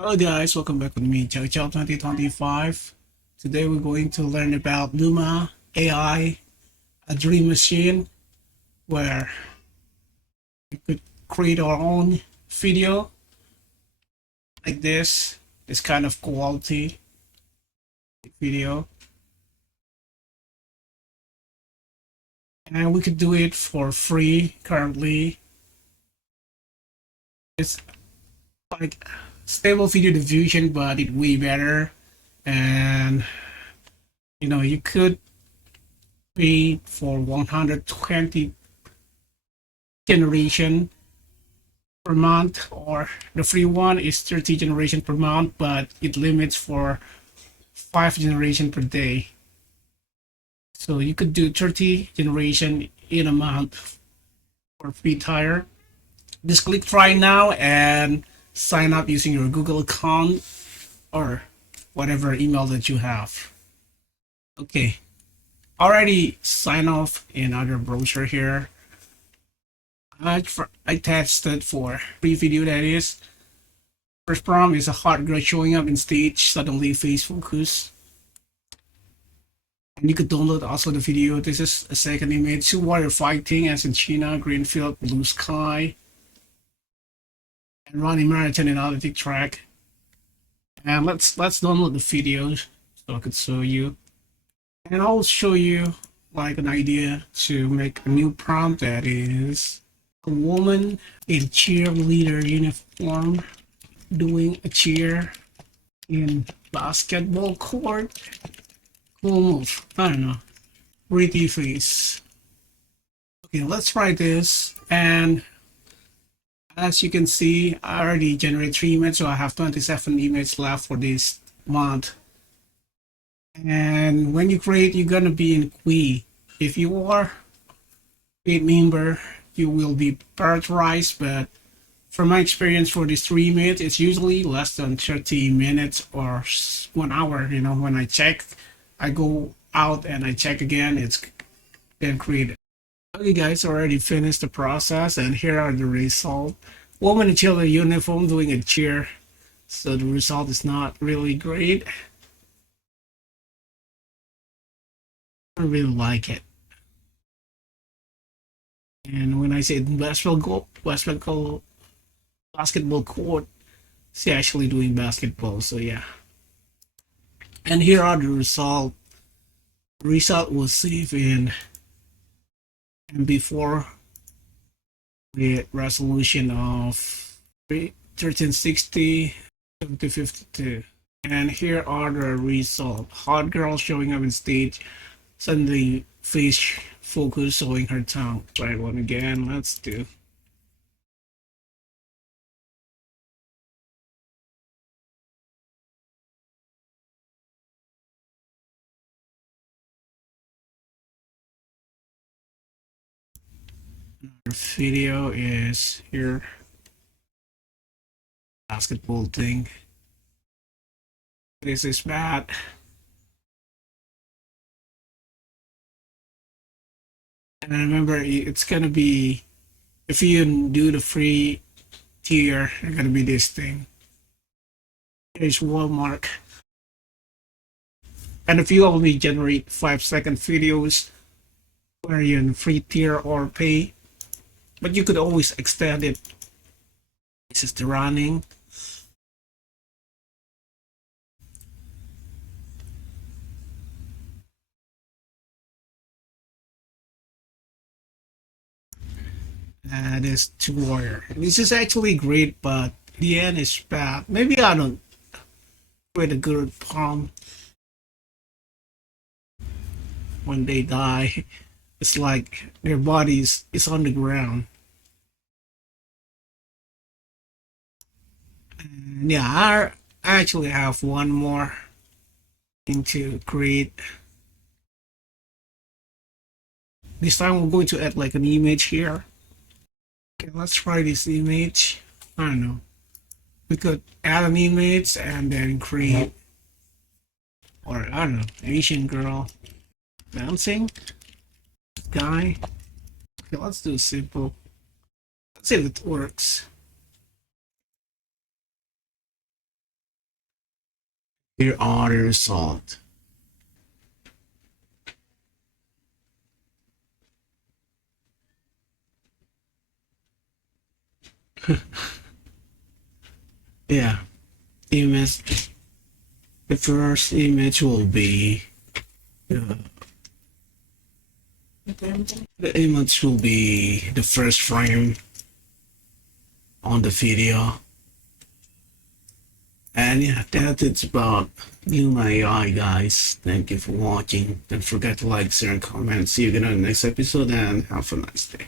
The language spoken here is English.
Hello guys, welcome back with me, Chow Chow 2025. Today we're going to learn about Luma AI, a dream machine where we could create our own video like this kind of quality video. And we could do it for free currently. It's like stable video diffusion, but it's way better. And you could pay for 120 generation per month, or the free one is 30 generation per month, but it limits for 5 generation per day. So you could do 30 generation in a month for free tire. Just click try now and sign up using your Google account or whatever email that you have. Okay, already sign off in other browser here. I tested for free video, that is. First prompt is a hot girl showing up in stage, suddenly face focus. And you could download also the video. This is a second image. Two warrior fighting as in China, green field, blue sky. And running marathon analytic track. And let's download the video so I could show you. And I'll show you like an idea to make a new prompt that is a woman in cheerleader uniform doing a cheer in basketball court. Cool move. I don't know. Pretty face. Okay, let's try this. And as you can see, I already generated 3 images, so I have 27 images left for this month. And when you create, you're gonna be in queue. If you are paid member, you will be prioritized, but from my experience for this 3 minutes, it's usually less than 30 minutes or 1 hour. When I check, I go out and I check again, it's been created. Okay guys, already finished the process and here are the results. Woman in cheerleader uniform doing a cheer. So the result is not really great. I don't really like it. And when I say basketball court, she's actually doing basketball. So yeah. And here are the result. The result was saved in MB4 with resolution of 1360 752. And here are the results. Hot girl showing up in stage, suddenly face focus showing her tongue. Try one again. Let's do. Our video is here. Basketball thing. This is bad. And remember, it's gonna be, if you do the free tier, it's gonna be this thing. Here's Walmart. And if you only generate 5-second videos, where you're in free tier or pay, but you could always extend it. This is the running. This 2 warrior. This is actually great, but the end is bad. Maybe I don't create a good palm when they die. It's like their bodies is on the ground. And yeah, I actually have one more thing to create. This time we're going to add like an image here. Okay, let's try this image. I don't know. We could add an image and then create, or I don't know, Asian girl dancing guy. Okay, let's do simple. Let's see if it works. Here are the results. Yeah, image. The first image will be the image will be the first frame on the video. And yeah, that's it about Luma AI, guys. Thank you for watching. Don't forget to like, share, and comment. See you again on the next episode, and have a nice day.